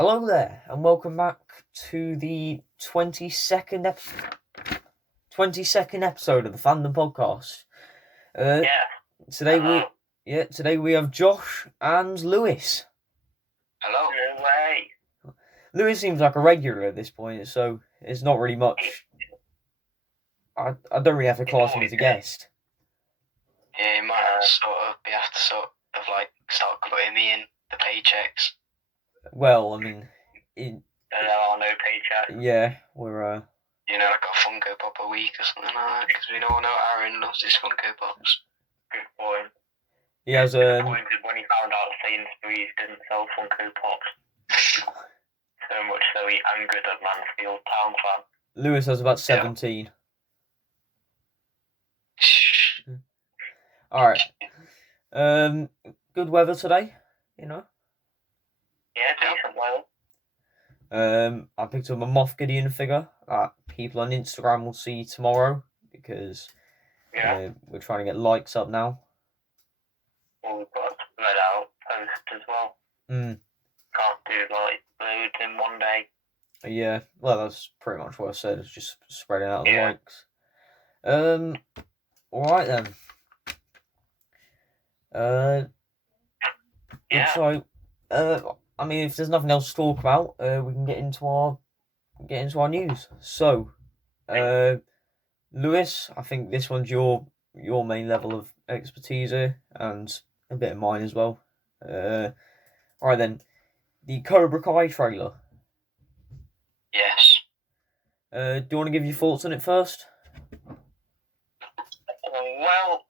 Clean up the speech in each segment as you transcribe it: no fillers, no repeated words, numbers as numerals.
Hello there, and welcome back to the 22nd episode of the Fandom podcast. Uh, Yeah. today we have Josh and Lewis. Hello. No way. Lewis seems like a regular at this point, so it's not really much. I don't really have to class him as a guest. Yeah, you might have to start putting me in the paychecks. Well, I mean, There are no paychecks. yeah, we're like a Funko Pop a week or something like that, because we all know Aaron loves his Funko Pops. Good point. He has Disappointed when he found out Sainsbury's didn't sell Funko Pops. So much so he angered a Mansfield Town fan. Lewis has about 17. Yeah. Alright. Good weather today, Yeah, decent weather. I picked up a Moff Gideon figure that people on Instagram will see tomorrow because we're trying to get likes up now. Well, we've got spread out post as well. Can't do loads in one day. Yeah, well, that's pretty much what I said. It's just spreading out the likes. All right then. So, I mean, if there's nothing else to talk about, we can get into our news. So, Lewis, I think this one's your main level of expertise here, and a bit of mine as well. All right then, the Cobra Kai trailer. Yes. Do you want to give your thoughts on it first? Well,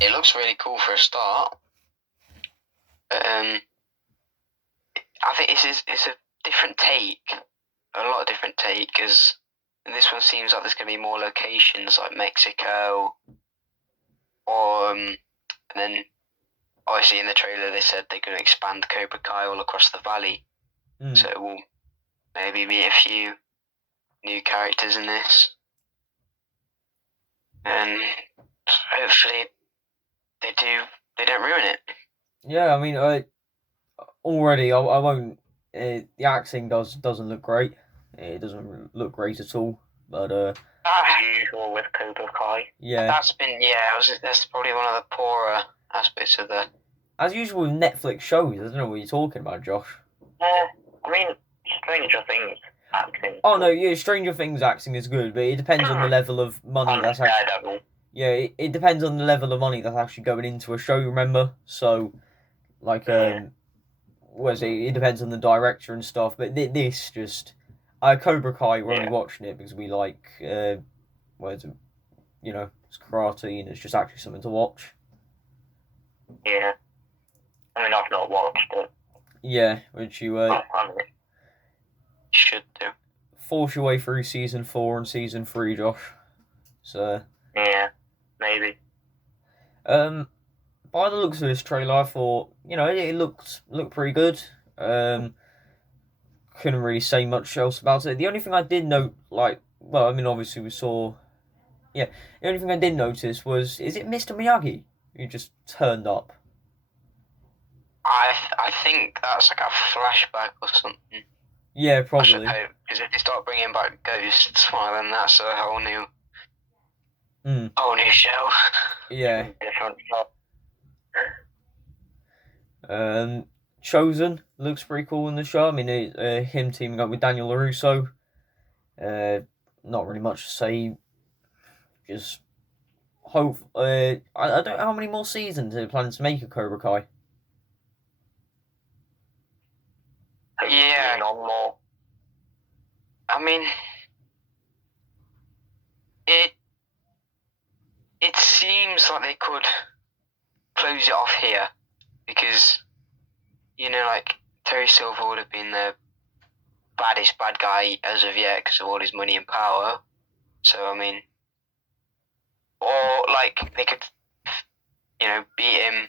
it looks really cool for a start. I think it's a different take, a lot of different take, because this one seems like there's going to be more locations like Mexico, and then obviously in the trailer they said they're going to expand Cobra Kai all across the valley, so it will maybe meet a few new characters in this, and hopefully they don't ruin it. Yeah, I mean, already I won't. The acting doesn't look great. It doesn't look great at all. But as usual with Cobra Kai. Yeah, that's probably one of the poorer aspects of the. As usual with Netflix shows, I don't know what you're talking about, Josh. I mean, Stranger Things acting. Oh no, yeah, Stranger Things acting is good, but it depends on the level of money that's actually. Yeah, it depends on the level of money that's actually going into a show. Remember, so like it depends on the director and stuff. But this just Cobra Kai. We're only watching it because we like it's karate and it's just actually something to watch. Yeah, I mean I've not watched it. Yeah, which you should do. Force your way through season 4 and season 3, Josh. So yeah, maybe. By the looks of this trailer, I thought it looked pretty good. Couldn't really say much else about it. The only thing I did note, obviously we saw. Yeah, the only thing I did notice was, is it Mr. Miyagi who just turned up? I think that's like a flashback or something. Yeah, probably. Because if they start bringing back ghosts, well, then that's a whole new show. Yeah. Different show. Chosen looks pretty cool in the show. I mean, him teaming up with Daniel LaRusso. Not really much to say. Just hope. I don't know how many more seasons they're planning to make of Cobra Kai. Yeah, no more. I mean, it seems like they could close it off here, because like Terry Silver would have been the baddest bad guy as of yet because of all his money and power. So I mean, or like they could, beat him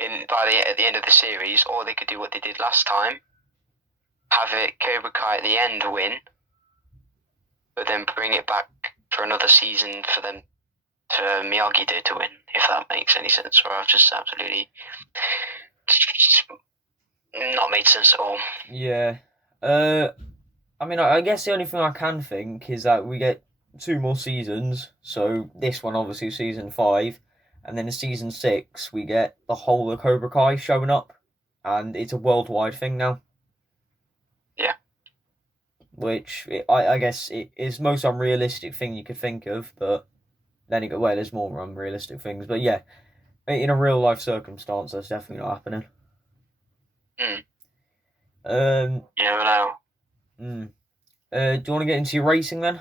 at the end of the series, or they could do what they did last time. Have it Cobra Kai at the end win, but then bring it back for another season for them to Miyagi to win, if that makes any sense. Or I've just absolutely not made sense at all. Yeah. I mean, I guess the only thing I can think is that we get 2 more seasons. So this one, obviously, season 5, and then in season 6 we get the whole of Cobra Kai showing up, and it's a worldwide thing now. Yeah. Which I guess it is the most unrealistic thing you could think of, but then there's more unrealistic things. But yeah, in a real life circumstance, that's definitely not happening. You never know. Do you want to get into your racing then?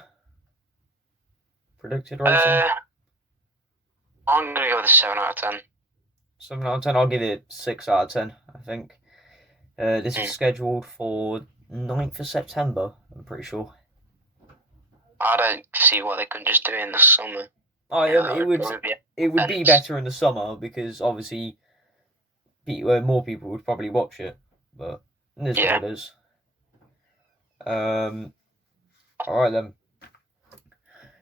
Predicted racing? I'm going to go with a 7 out of 10. 7 out of 10? I'll give it 6 out of 10, I think. This is scheduled for 9th of September, I'm pretty sure. I don't see what they couldn't just do in the summer. It would be better in the summer because obviously more people would probably watch it, but it is what it is. Alright then.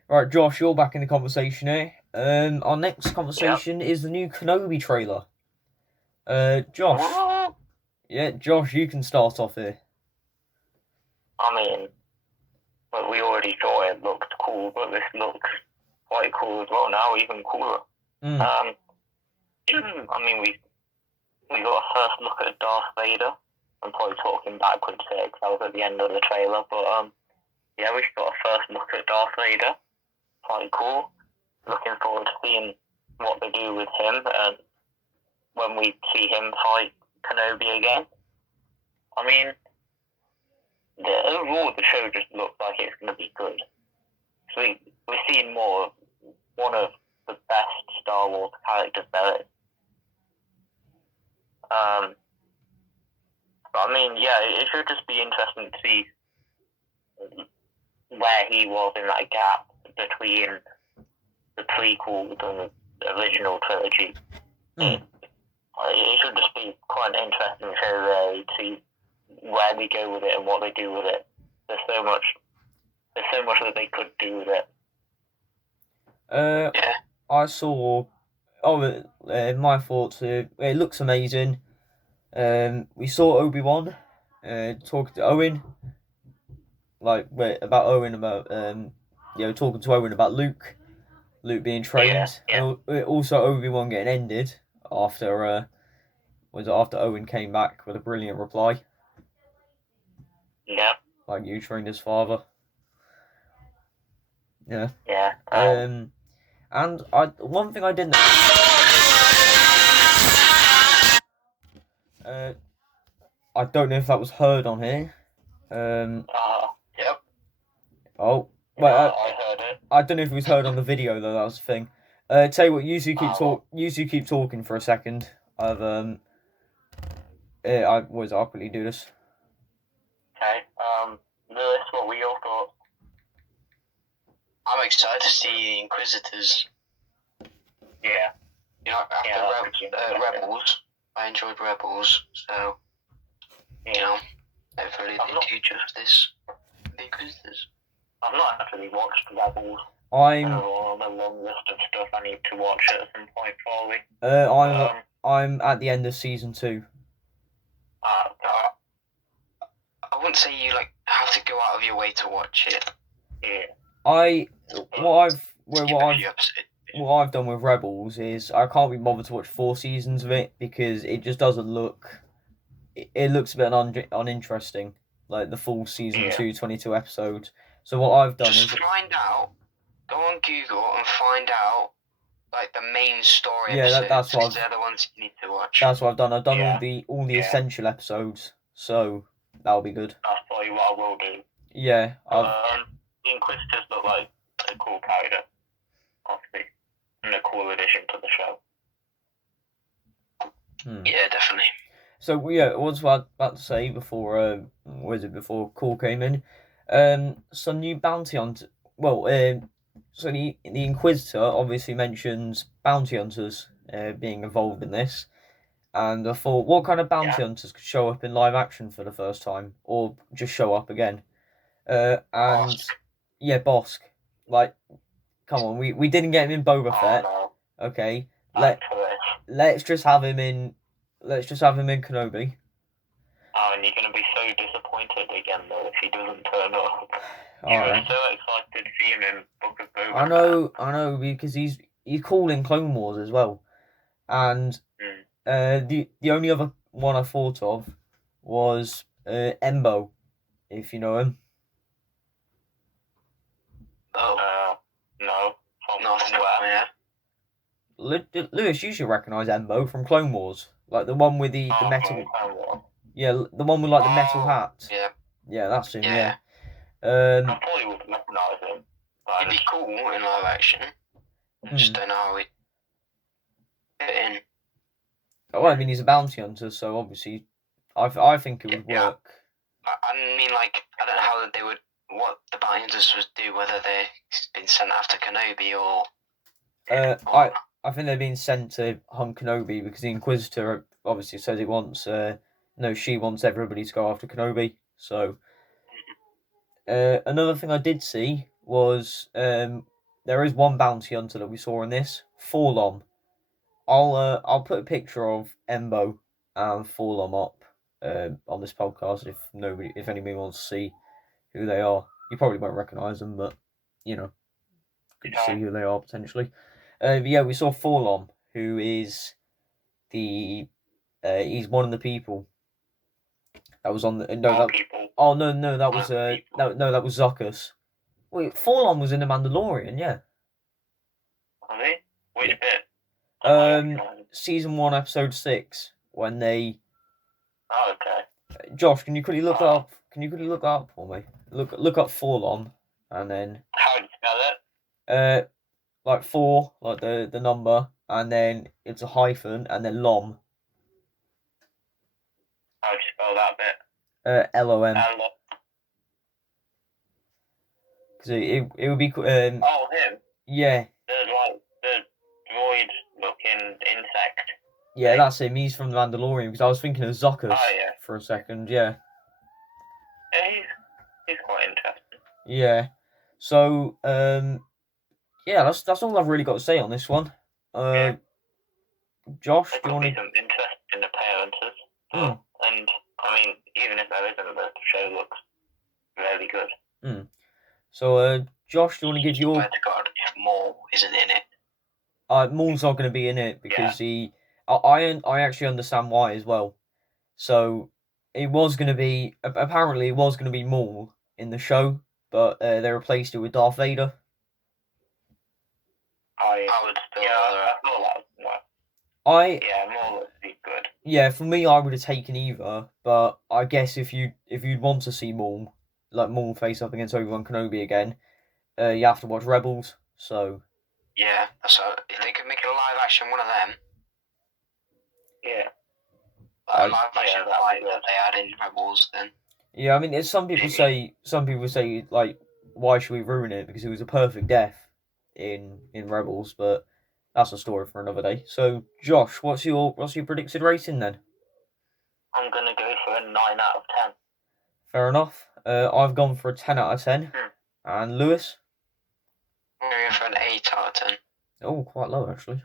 Right, Josh, you're back in the conversation here. Our next conversation is the new Kenobi trailer. Josh. Yeah, Josh, you can start off here. I mean, but we already thought it looked cool, but this looks quite cool as well now, even cooler. I mean, we got a first look at Darth Vader. I'm probably talking backwards here because I was at the end of the trailer, but yeah, we got a first look at Darth Vader. Quite cool. Looking forward to seeing what they do with him and when we see him fight Kenobi again. I mean, overall the show just looks like it's going to be good. So we're seeing more of one of the best Star Wars characters there is. But I mean, yeah, it should just be interesting to see where he was in that gap between the prequels and the original trilogy. It should just be quite an interesting show there to see where they go with it and what they do with it. There's so much that they could do with it. I saw. My thoughts. It looks amazing. We saw Obi-Wan talking to Owen, talking to Owen about Luke being trained. And also Obi-Wan getting ended after Owen came back with a brilliant reply. Yeah. Like, you trained his father. Yeah. Yeah. And one thing I didn't. I don't know if that was heard on here. Yep. Oh, well, I heard it. I don't know if it was heard on the video though. That was the thing. Tell you what, you two keep talking for a second. I'll quickly do this. Okay. Lewis, what were your thoughts? I'm excited to see the Inquisitors. Yeah. You know, after Rebels, I enjoyed Rebels, so you know, hopefully they do justice for the Inquisitors. I've not actually watched Rebels. I'm on a long list of stuff I need to watch at some point, probably. I'm at the end of season 2. I wouldn't say you have to go out of your way to watch it. Yeah. What I've done with Rebels is I can't be bothered to watch 4 seasons of it because it just doesn't look. It looks a bit uninteresting, like the full season 2, 22 episodes. So what I've done is find out. Go on Google and find out the main story episodes. That's what they're the ones you need to watch. That's what I've done. I've done all the essential episodes, so that'll be good. That's probably what I will do. Yeah. The Inquisitors look like a cool character, obviously, and a cool addition to the show. Yeah, definitely. So what was I about to say before? Before Call came in? Some new bounty hunters. So the Inquisitor obviously mentions bounty hunters being involved in this, and I thought, what kind of bounty hunters could show up in live action for the first time, or just show up again? Bossk. Yeah, Bossk. Come on, we didn't get him in Boba Fett. No. Okay, let's just have him in Kenobi. and you're going to be so disappointed again, though, if he doesn't turn up. You Alright. were so excited to see him in Book of Boba I know, because he's cool in Clone Wars as well. And the only other one I thought of was Embo, if you know him. Oh. No. Not where? Lewis, you should recognise Embo from Clone Wars. Like the one with the metal... Yeah, the one with like the metal hat. Yeah. Yeah, that's him, yeah. I probably would recognise him. He'd be cool in live action. I just don't know how he'd fit in. Oh, I mean, he's a bounty hunter, so obviously I think it would work. I mean, like, I don't know how they would... What the bounty hunters would do, whether they've been sent after Kenobi or... I think they're being sent to hunt Kenobi because the Inquisitor obviously says he wants... she wants everybody to go after Kenobi, so... another thing I did see was there is one bounty hunter that we saw in this, Forlom. I'll put a picture of Embo and Forlom up on this podcast if anybody wants to see who they are. You probably won't recognise them, but you know, good to see who they are potentially. Yeah, we saw Forlom, who is he's one of the people that was on the that was Zuckus. Wait, Forlom was in The Mandalorian, yeah. Was he? Which bit? Season 1, episode 6, when they... Oh, okay. Josh, can you quickly look up? Can you quickly look up for me? Look up Forlom, and then... How do you spell it? Like 4, like the number, and then it's a hyphen, and then Lom. How do you spell that bit? LOM. Because it would be... him? Yeah. The droid-looking insect. Yeah, that's him. He's from The Mandalorian, because I was thinking of Zuckus for a second, yeah. Yeah, he's quite interesting. Yeah. So, yeah, that's all I've really got to say on this one. Josh, do you want to... some interesting appearances. And, I mean, even if there isn't, the show looks really good. So, Josh, do you want to give your... Swear to God, if Maul isn't in it. Maul's not going to be in it because I actually understand why as well. So, it was going to be... Apparently, it was going to be Maul in the show, but they replaced it with Darth Vader. I would still rather have Maul. Maul would be good. Yeah, for me, I would have taken either, but I guess if you'd want to see Maul, like Maul face up against Obi-Wan Kenobi again, you have to watch Rebels, so... Yeah, so if they could make a live action one of them... Yeah. Live action that they had in Rebels, then... Yeah, I mean, some people say, like, why should we ruin it? Because it was a perfect death in Rebels, but that's a story for another day. So, Josh, what's your predicted rating then? I'm gonna go for a 9 out of 10. Fair enough. I've gone for a 10 out of 10. And Lewis? I'm going for an 8 out of 10. Oh, quite low actually.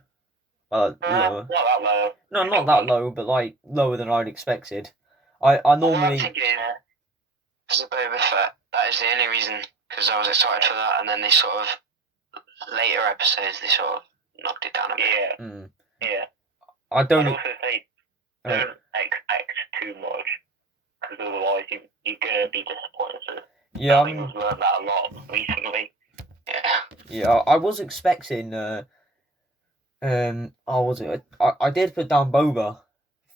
Lower. Not that low. No, not that low, but like lower than I'd expected. I normally... Well, I'm thinking, because of Boba Fett, that is the only reason, because I was excited for that, and then they sort of, later episodes, they sort of knocked it down a bit. Yeah. I don't... I'd also say, don't expect too much, because otherwise you're going to be disappointed. Yeah, I think we've learned that a lot recently. Yeah, I was expecting... I did put down Boba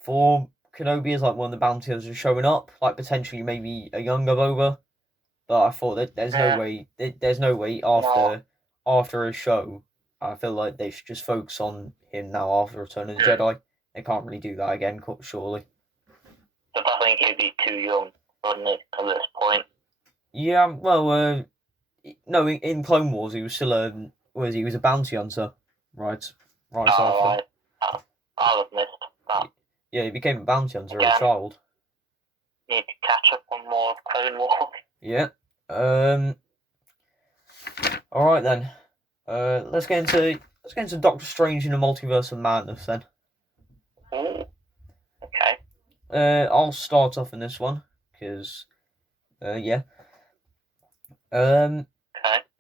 for Kenobi as like one of the bounty hunters showing up, like potentially maybe a younger Boba, but I thought that there's no way after a show. I feel like they should just focus on him now after Return of the Jedi. They can't really do that again, surely. But I think he'd be too young, wouldn't he, at this point? Yeah, well, no, in Clone Wars he was still he was a bounty hunter, right? Right after. I'll have missed that. Yeah, he became a bounty hunter as a child. Need to catch up on more of Clone Wars. Yeah. All right then. Let's get into Doctor Strange in the Multiverse of Madness then. Ooh. Okay. I'll start off in this one because, yeah. Okay.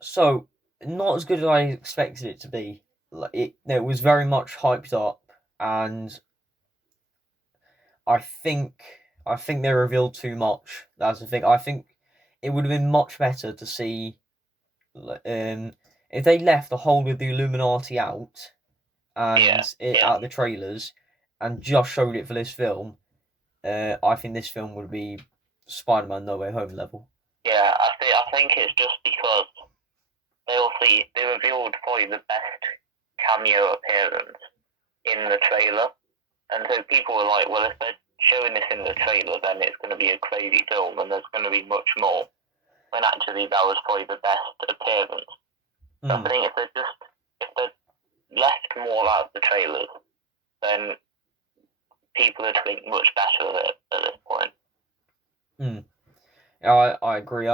So not as good as I expected it to be. Like it was very much hyped up, and I think they revealed too much. That's the thing. I think it would have been much better to see, if they left the whole of the Illuminati out and out of the trailers, and just showed it for this film. I think this film would be Spider-Man No Way Home level. Yeah, I think it's just because they revealed probably the best cameo appearance in the trailer, and so people were like, well, if they're showing this in the trailer, then it's going to be a crazy film, and there's going to be much more. When actually that was probably the best appearance. So I think if they left more out of the trailers, then people would think much better of it at this point. I agree.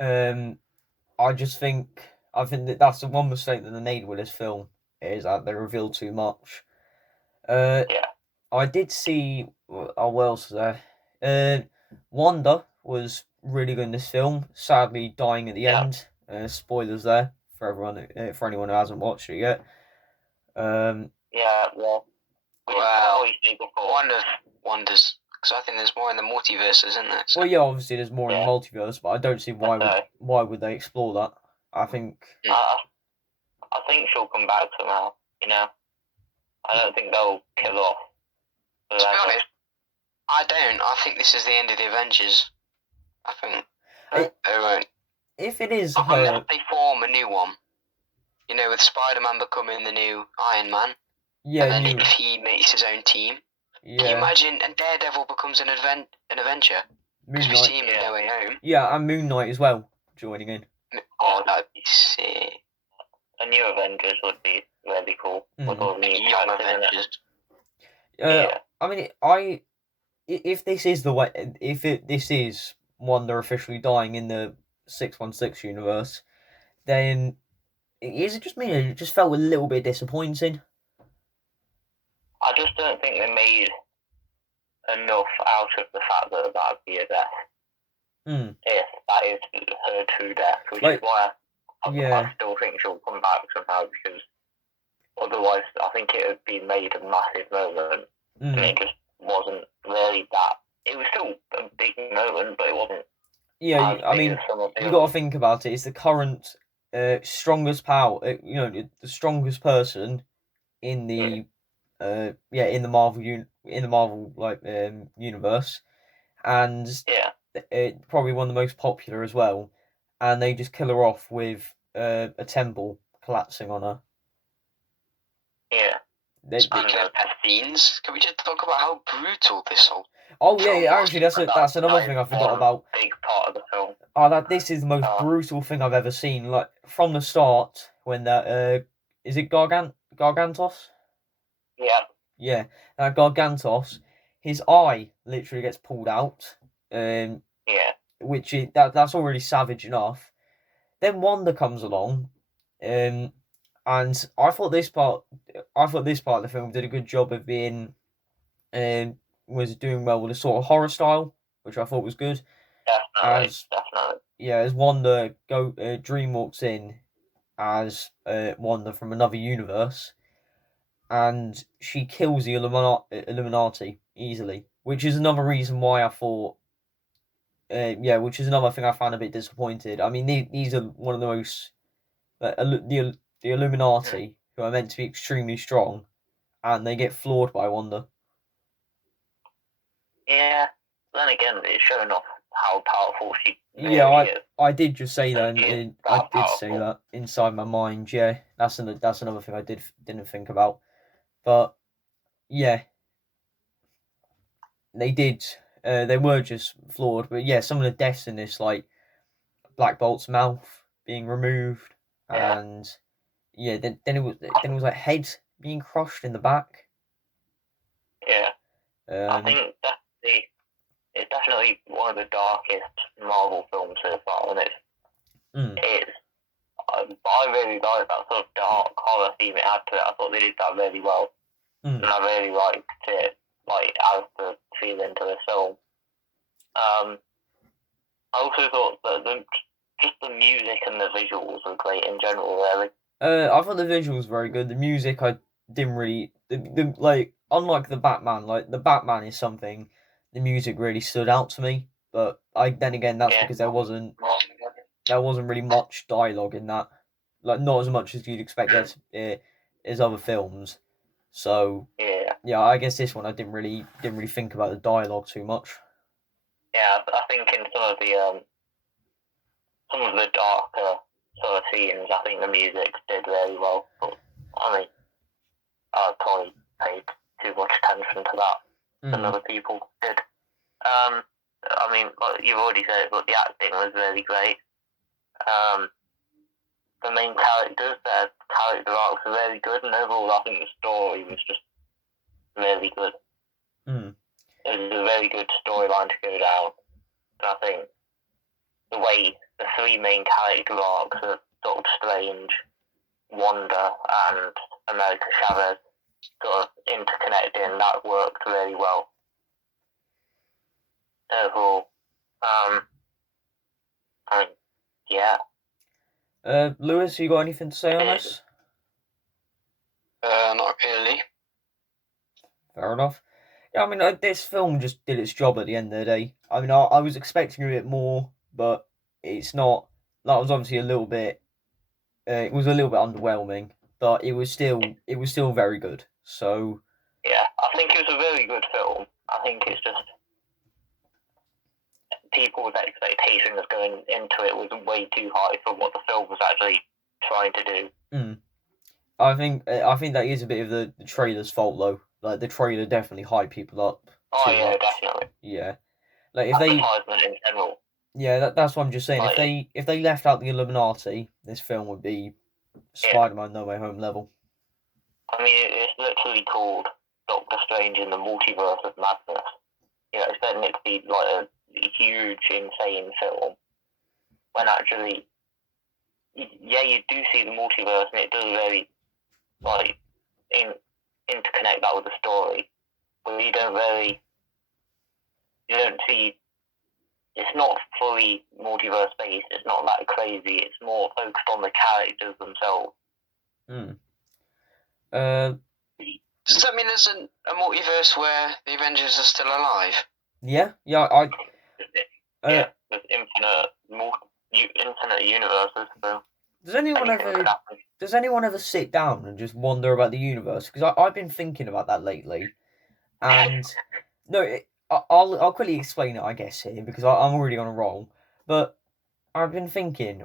I just think that's the one mistake that they made with this film is that they revealed too much. I did see. What else was there? Wanda was really good in this film. Sadly, dying at the end. Spoilers there for everyone. For anyone who hasn't watched it yet. Well, Wanda's. Because I think there's more in the multiverse, isn't there? So. Well, yeah, obviously there's more in the multiverse, but I don't see why would they explore that. I think. I think she'll come back somehow. You know, I don't think they'll kill off. To be honest, I don't. I think this is the end of the Avengers. I think they won't. If it is unless they form a new one, you know, with Spider-Man becoming the new Iron Man. Yeah. And then if he makes his own team. Yeah. Can you imagine? And Daredevil becomes an Avenger. Because we see him in No Way Home. Yeah, and Moon Knight as well joining in. Oh, that'd be sick. A new Avengers would be really cool. With all the young Avengers. I mean, if this is the way, this is Wanda officially dying in the 616 universe, then is it just me? It just felt a little bit disappointing. I just don't think they made enough out of the fact that that'd be a death. If that is her true death, which is why I still think she'll come back somehow, because otherwise I think it would be made a massive moment, and it just wasn't really that. It was still a big moment, but it wasn't. Yeah, I mean, you got to think about it. It's the current strongest power. The strongest person in the in the Marvel universe, and probably one of the most popular as well. And they just kill her off with a temple collapsing on her. Yeah. Speaking of pet scenes, can we just talk about how brutal this whole? Oh yeah, actually that's another thing I forgot about. Big part of the film. This is the most brutal thing I've ever seen. Like from the start, when that is it Gargantos? Yeah. Yeah, Gargantos, his eye literally gets pulled out. Which that's already savage enough. Then Wanda comes along, and I thought this part of the film did a good job of being, was doing well with a sort of horror style, which I thought was good. Definitely. As Wanda Dream walks in as Wanda from another universe, and she kills the Illuminati easily, which is another reason why I thought. Which is another thing I found a bit disappointed. I mean, these are one of the most the Illuminati, who are meant to be extremely strong, and they get floored by Wanda. Yeah, then again, it's showing off how powerful she really is. I did just say that. I did say that inside my mind. Yeah, that's another thing I didn't think about, but yeah, they did. They were just flawed, but yeah, some of the deaths in this, like Black Bolt's mouth being removed, and then it was like head being crushed in the back. Yeah, I think it's definitely one of the darkest Marvel films so far, and it is. But I really like that sort of dark horror theme it had to it. I thought they did that really well, and I really liked it. Like as the feeling to this film. I also thought that just the music and the visuals were great in general, really. I thought the visuals were very good. The music, I didn't really... like, unlike the Batman, like, the Batman is something, the music really stood out to me. But then again, that's because there wasn't really much dialogue in that. Like, not as much as you'd expect as other films. So, yeah, I guess this one I didn't really think about the dialogue too much. Yeah, I think in some of the darker sort of scenes, I think the music did really well. But, I mean, I probably paid too much attention to that than other people did. I mean, like you've already said, but the acting was really great. The main characters, their character arcs were really good, and overall, I think the story was just really good. It was a very good storyline to go down, and I think the way the three main character arcs of Doctor Strange, Wanda, and America Chavez sort of interconnecting, that worked really well. Overall, I mean, yeah. Lewis, you got anything to say on this? Not really. Fair enough. Yeah, I mean, this film just did its job at the end of the day. I mean, I was expecting a bit more, but it's not. That was obviously a little bit. It was a little bit underwhelming, but it was still very good. So. Yeah, I think it was a very good film. I think it's just people's expectations going into it was way too high for what the film was actually trying to do. I think that is a bit of the trailer's fault, though. Like, the trailer definitely hyped people up. Oh yeah, much. Definitely. Yeah, like if they advertisement in general. Yeah, that's what I'm just saying. Like, if they left out the Illuminati, this film would be Spider-Man No Way Home level. I mean, it's literally called Doctor Strange in the Multiverse of Madness. You know, expecting it to be like a huge, insane film, when actually, yeah, you do see the multiverse, and it does very like interconnect that with the story, but you don't see. It's not fully multiverse based. It's not that crazy. It's more focused on the characters themselves. Does that mean there's a multiverse where the Avengers are still alive? Yeah. Yeah, there's infinite universes. So does anyone ever sit down and just wonder about the universe? Because I've been thinking about that lately, and no, I'll quickly explain it, I guess, here, because I'm already on a roll. But I've been thinking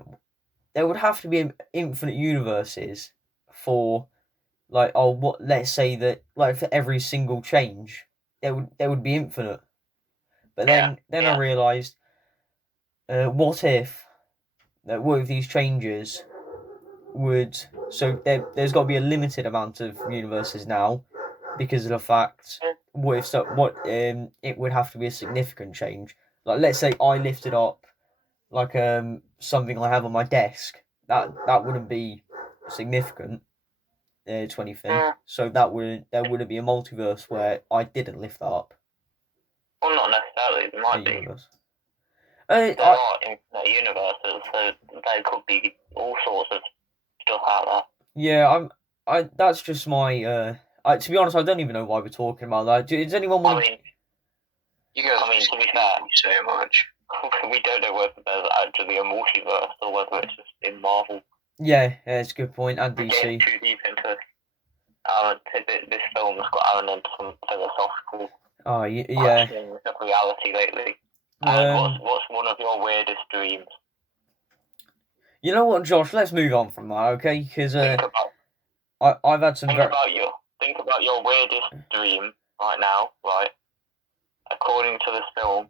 there would have to be infinite universes for, like, let's say that, like, for every single change there would be infinite. But then I realised, what if these changes would... So there's got to be a limited amount of universes now, because of the fact, it would have to be a significant change. Like, let's say I lifted up, like, something I have on my desk, that wouldn't be significant to anything. So there wouldn't be a multiverse where I didn't lift that up. Well, not necessarily. There might be. There are infinite universes, so there could be all sorts of stuff out there. Yeah, that's just my. To be honest, I don't even know why we're talking about that. Does anyone want? You guys. To be fair, so much. We don't know whether there's actually a multiverse or whether it's just in Marvel. Yeah, that's a good point. And DC. Getting too deep into it. This film has got into some philosophical. Oh yeah. Of reality lately. What's one of your weirdest dreams? You know what, Josh? Let's move on from that, okay? Because I've had some. Think about your weirdest dream right now, right? According to this film,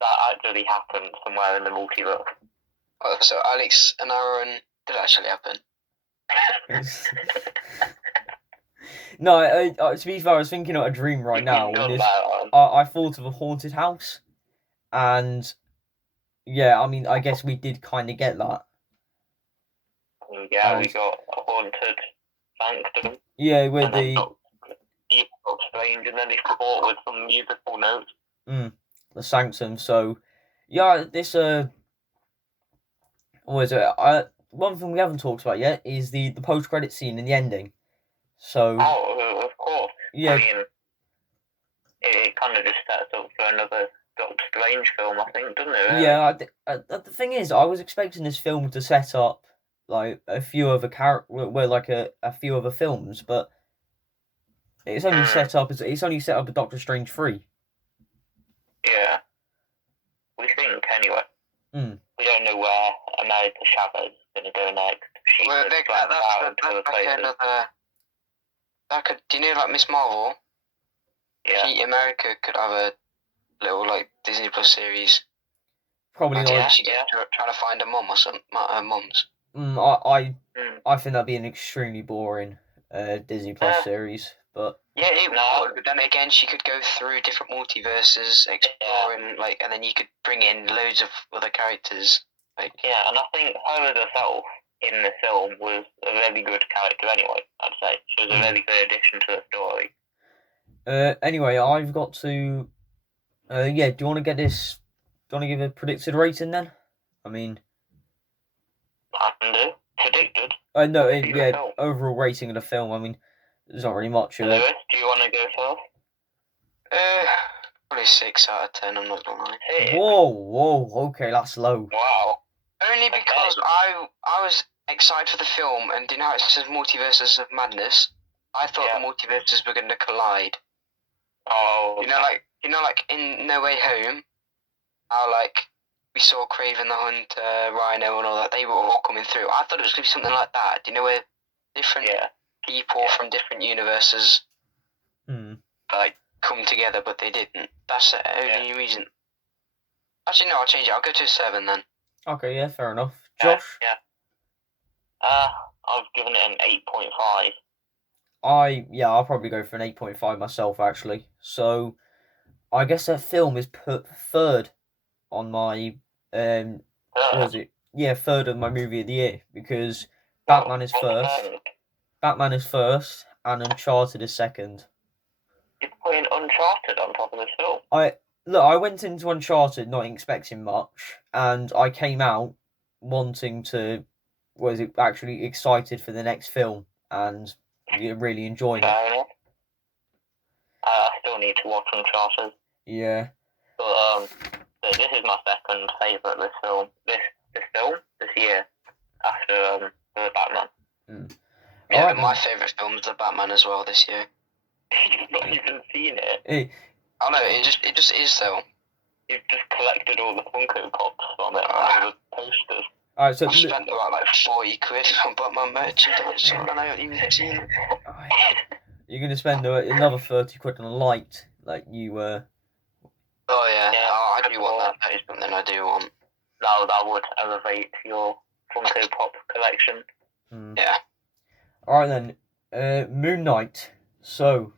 that actually happened somewhere in the multiverse. Oh, so Alex and Aaron did actually happen. No, to be fair, I was thinking of a dream right now. I thought of a haunted house, and yeah, I mean, I guess we did kind of get that. Yeah, we got a haunted sanctum. Yeah, he got strange, and then he fought with some musical notes. The Sanctum. So, yeah, this what is it? One thing we haven't talked about yet is the post-credit scene in the ending. So. Oh, of course. Yeah. I mean, it kind of just sets up for another Doctor Strange film, I think, doesn't it? Really? Yeah. The thing is, I was expecting this film to set up like a few other a few other films, but it's only set up as a Doctor Strange 3. Yeah. We think anyway. We don't know where America Chavez is going to go next. Do you know, like, Miss Marvel? Yeah. America could have a little, like, Disney Plus series. Probably not. She gets trying to find her mum or something. Her mum's. I think that'd be an extremely boring Disney Plus series, but. Yeah, it would, but then again, she could go through different multiverses, exploring, like, and then you could bring in loads of other characters. Like, yeah, and I think her as herself in the film was a really good character anyway, I'd say. She was a really good addition to the story. Anyway, I've got to... do you want to get this... Do you want to give a predicted rating then? I mean... I can do. Predicted? No, overall rating of the film, I mean... There's not really much of it. Lewis, do you want to go first? Probably 6 out of 10, I'm not gonna lie. Hey. Whoa, okay, that's low. Wow. Only because I was excited for the film, and how it says Multiverse of Madness, I thought the multiverses were gonna collide. Oh. You know, like in No Way Home, how, like, we saw Kraven the Hunter, Rhino and all that, they were all coming through. I thought it was gonna be something like that. Do you know, where different people from different universes like come together, but they didn't. That's the only reason. Actually, no, I'll change it. I'll go to 7 then. Okay, yeah, fair enough. Josh? Yeah. I've given it an 8.5. I'll probably go for an 8.5 myself, actually. So, I guess that film is put third on my what is it? Yeah, third on my movie of the year, because Batman is first, and Uncharted is second. You're putting Uncharted on top of this film? I went into Uncharted not expecting much, and I came out wanting to, actually excited for the next film, and really enjoying it. I still need to watch Uncharted. Yeah. But this is my second favourite this year, after the Batman. Yeah, my favourite film is the Batman as well this year. You've not even seen it. Oh no, it just is though. You've just collected all the Funko Pops from it and all the posters. Alright, so I spent about like 40 quid on Batman merchandise and I haven't even seen it. You're gonna spend another 30 quid on a light, like you were. Oh yeah, I do want that. That is something I do want. That would elevate your Funko Pop collection. Yeah. Alright then, Moon Knight. So,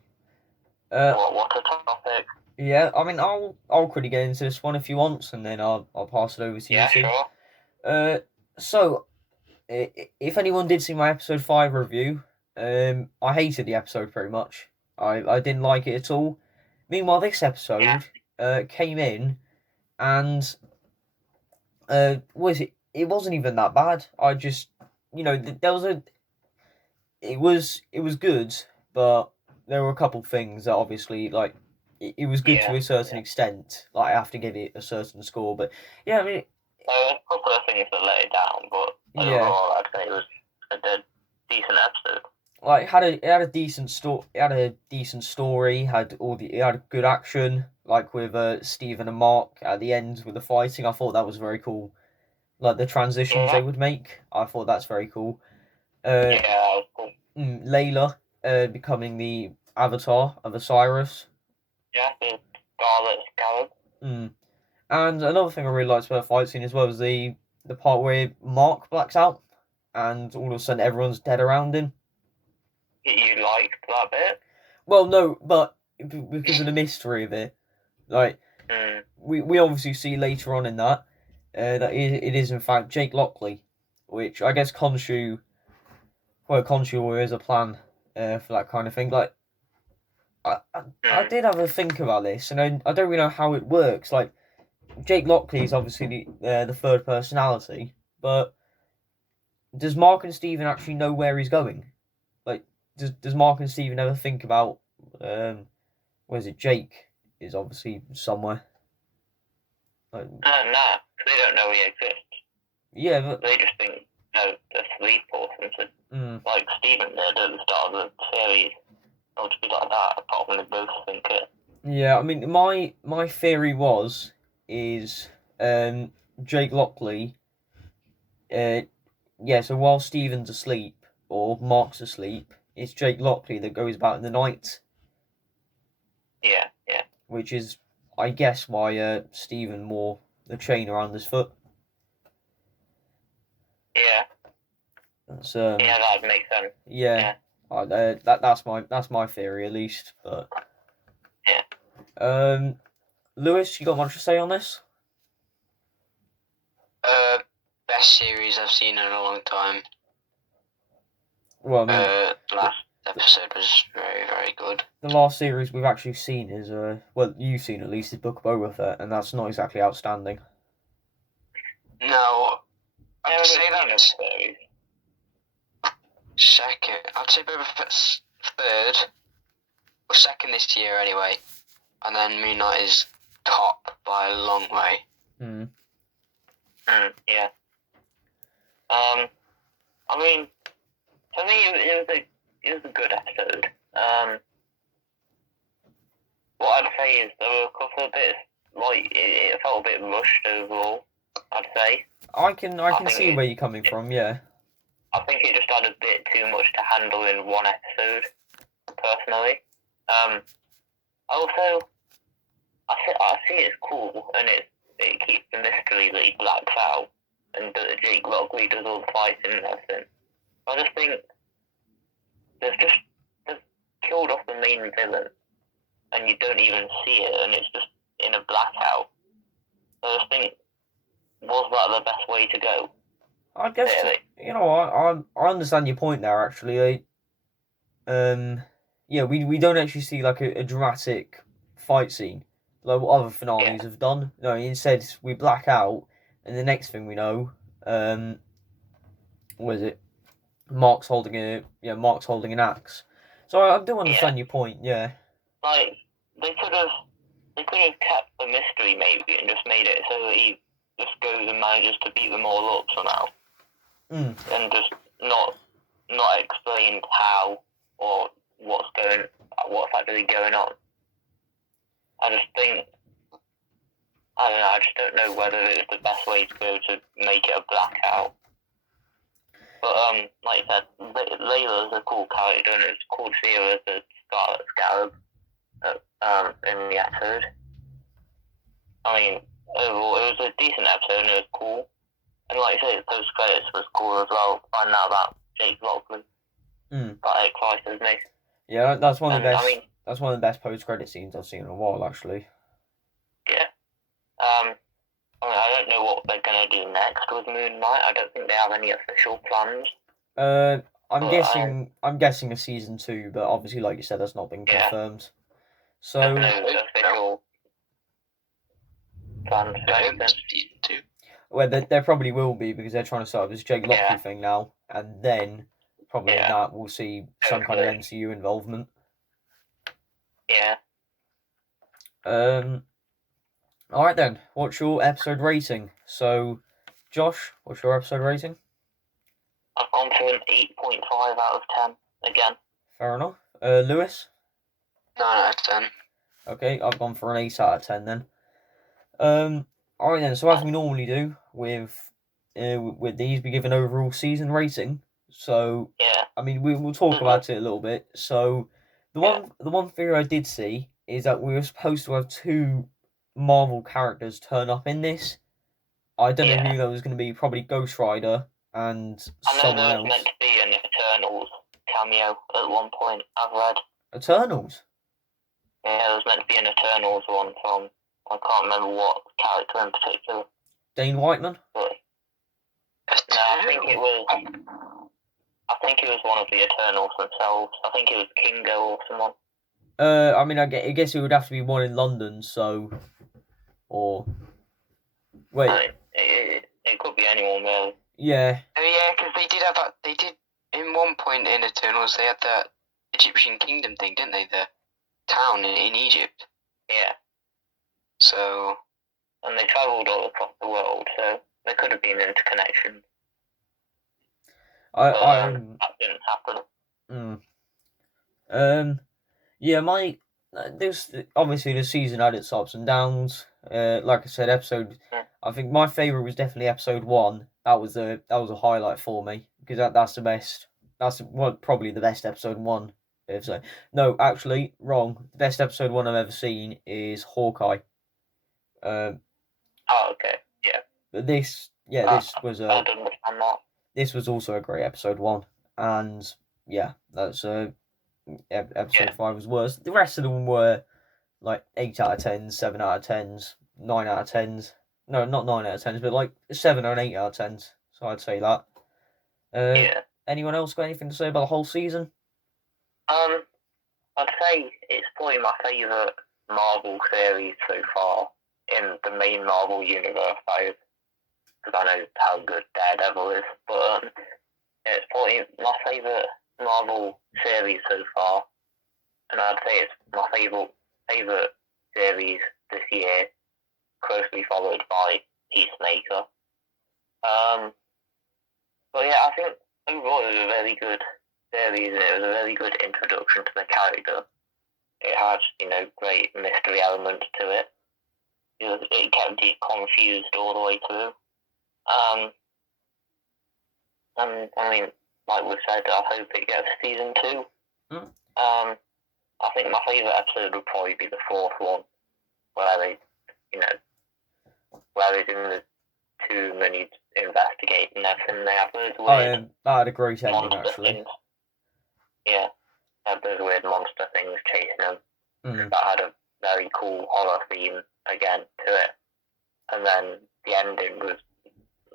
what a topic. Yeah, I mean, I'll quickly get into this one if you want, and then I'll pass it over to you two. Sure. So, if anyone did see my episode 5 review, I hated the episode pretty much. I didn't like it at all. Meanwhile, this episode came in, and it wasn't even that bad. I just, there was it was good, but there were a couple things that obviously, like, it was good to a certain extent. Like, I have to give it a certain score, but yeah, I mean, there were a couple of things that let it down, but overall, I'd say it was a decent episode. Like, it had a decent story. It had a decent story. It had good action, like with Stephen and Mark at the end with the fighting. I thought that was very cool. Like the transitions they would make, I thought that's very cool. Cool. Layla becoming the avatar of Osiris. Yeah, the Scarlet Scarab. And another thing I really liked about the fight scene as well was the part where Mark blacks out and all of a sudden everyone's dead around him. You liked that bit? Well, no, but because of the mystery of it. Like, we obviously see later on in that it is in fact Jake Lockley, which I guess Khonshu has a plan for that kind of thing. Like, I did have a think about this, and I don't really know how it works. Like, Jake Lockley is obviously the third personality, but does Mark and Steven actually know where he's going? Like, does Mark and Steven ever think about, where's it, Jake is obviously somewhere. Like, no, they don't know he exists. Yeah, but... They just think, asleep or something. Like Steven did at the start of the series. It'll just be like that, apart from they both think it. Yeah, I mean, my theory is Jake Lockley, so while Steven's asleep, or Mark's asleep, it's Jake Lockley that goes about in the night. Yeah. Which is, I guess, why Steven wore the chain around his foot. Yeah. That's, yeah, that'd make sense. Yeah. That's my theory, at least, but... Yeah. Lewis, you got much to say on this? Best series I've seen in a long time. Well, I mean... last episode was very, very good. The last series we've actually seen is, you've seen at least, is Book of Boba Fett, and that's not exactly outstanding. No, I'd say that's series. Second. I'd say Boba Fett's third, or second this year anyway, and then Moon Knight is top by a long way. Yeah. I mean, for me, it was a good episode. What I'd say is there were a couple of bits, like, it felt a bit rushed overall, I'd say. I can see where you're coming from, yeah. I think it just had a bit too much to handle in one episode, personally. Also, I see it's cool, and it keeps the mystery that he blacks out, and that Jake Lockley does all the fighting and everything. I just think they've killed off the main villain, and you don't even see it, and it's just in a blackout. So I just think, was that the best way to go? I guess, I understand your point there, actually. We don't actually see, like, a dramatic fight scene, like what other finales have done. No, instead, we black out, and the next thing we know, what is it? Mark's holding an axe. So I do understand your point, yeah. Like, they could have kept the mystery, maybe, and just made it so that he just goes and manages to beat them all up somehow. And just not explained how or what's actually going on. I just think, I don't know, I just don't know whether it's the best way to go to make it a blackout. But, like you said, Layla's a cool character, and it's cool to see her as a Scarlet Scarab in the episode. I mean, overall, it was a decent episode, and it was cool. And like you said, the post-credits was cool as well, finding out about Jake Lockley. That excited me. Yeah, that's one of the best post-credit scenes I've seen in a while, actually. Yeah. I don't know what they're going to do next with Moon Knight. I don't think they have any official plans. I'm guessing a season 2, but obviously, like you said, that's not been confirmed. So no official plans for anything. Season 2. Well, there probably will be, because they're trying to start this Jake Lockley thing now, and then probably in that we'll see some kind of MCU involvement. Yeah. Alright then, what's your episode rating? So, Josh, what's your episode rating? I've gone for an 8.5 out of 10 again. Fair enough. Lewis? 9 out of 10. Okay, I've gone for an 8 out of 10 then. Alright then, so as we normally do with these, we give an overall season rating. So, I mean, we'll talk about it a little bit. So, the one theory I did see is that we were supposed to have 2 Marvel characters turn up in this. I don't know who that was going to be. Probably Ghost Rider and someone else. I know there was meant to be an Eternals cameo at one point, I've read. Eternals? Yeah, there was meant to be an Eternals one from, I can't remember what character in particular. Dane Whiteman? But, no, I think it was one of the Eternals themselves. I think it was Kingo or someone. I mean, I guess it would have to be one in London, so... Or... Wait. I mean, it could be anyone, really. Yeah. Oh, yeah, because they did have that... They did, in one point in Eternals, they had that Egyptian kingdom thing, didn't they? The town in Egypt. Yeah. So... And they travelled all across the world, so there could have been interconnection. That didn't happen. Yeah, this obviously the season had its ups and downs. Like I said, I think my favourite was definitely episode 1. That was a highlight for me because that's the best. That's probably the best episode 1. No, actually, wrong. The best episode 1 I've ever seen is Hawkeye. Oh, okay, yeah. But this was I don't understand that. This was also a great episode 1, and yeah, that's episode 5 was worse. The rest of them were like 8 out of 10s, 7 out of 10s, 9 out of 10s. No, not 9 out of 10s, but like 7 or 8 out of 10s. So I'd say that. Yeah. Anyone else got anything to say about the whole season? I'd say it's probably my favourite Marvel series so far in the main Marvel universe, because I know how good Daredevil is, but it's probably my favourite Marvel series so far, and I'd say it's my favourite series this year, closely followed by Peacemaker. But yeah, I think overall it was a very good series, and it was a very good introduction to the character. It had, great mystery element to it. It kept you confused all the way through. And I mean, like we've said, I hope it gets season 2. I think my favourite episode would probably be the 4th one, where they, where they're doing the 2 mini investigate and everything. They have those weird that had a great ending, actually. Things. Yeah, they had those weird monster things chasing them. That had a very cool horror theme again to it. And then the ending was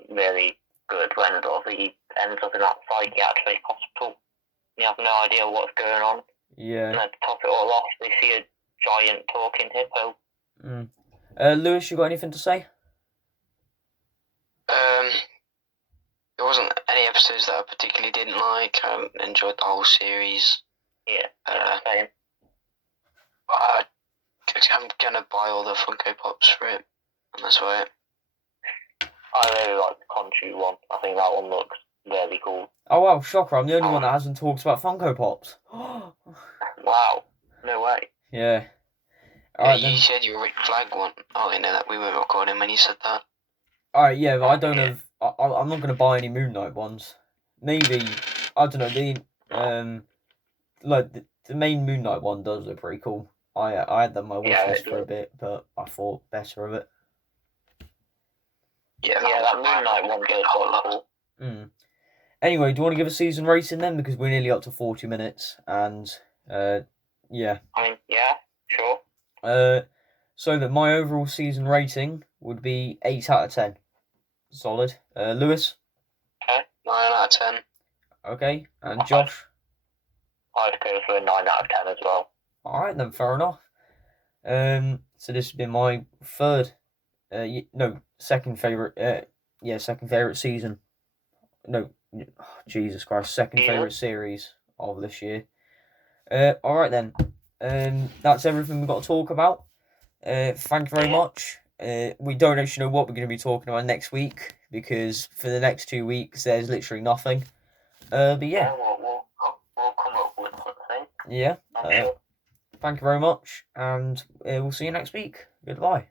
really good when he ends up in that psychiatric hospital. You have no idea what's going on. Yeah. And then to top it all off, they see a giant talking hippo. Lewis, you got anything to say? There wasn't any episodes that I particularly didn't like. I enjoyed the whole series. Yeah, same. I'm gonna buy all the Funko Pops for it, and that's why. I really like the Khonshu one. I think that one looks really cool. Oh wow, shocker! I'm the only one that hasn't talked about Funko Pops. Wow, no way. Yeah. Alright, you said you were Rick Flag one. Oh, I know that we were recording when you said that. Alright, yeah, but I don't have. I'm not gonna buy any Moon Knight ones. Maybe I don't know. The main Moon Knight one does look pretty cool. I had that on my wish list for a bit, but I thought better of it. Yeah, that Moon Knight one does look cool. Anyway, do you want to give a season rating then? Because we're nearly up to 40 minutes, and yeah. I mean, yeah, sure. So that my overall season rating would be 8 out of 10. Solid. Lewis? Okay. 9 out of 10. Okay, and Josh? I'd go for a 9 out of 10 as well. Alright then, fair enough. So this has been my second favourite season. No, Jesus Christ, second favourite series of this year. Alright then. That's everything we've got to talk about. Thank you very much. We don't actually know what we're going to be talking about next week, because for the next 2 weeks there's literally nothing. But yeah. We'll come up with something. Yeah. Thank you very much, and we'll see you next week. Goodbye.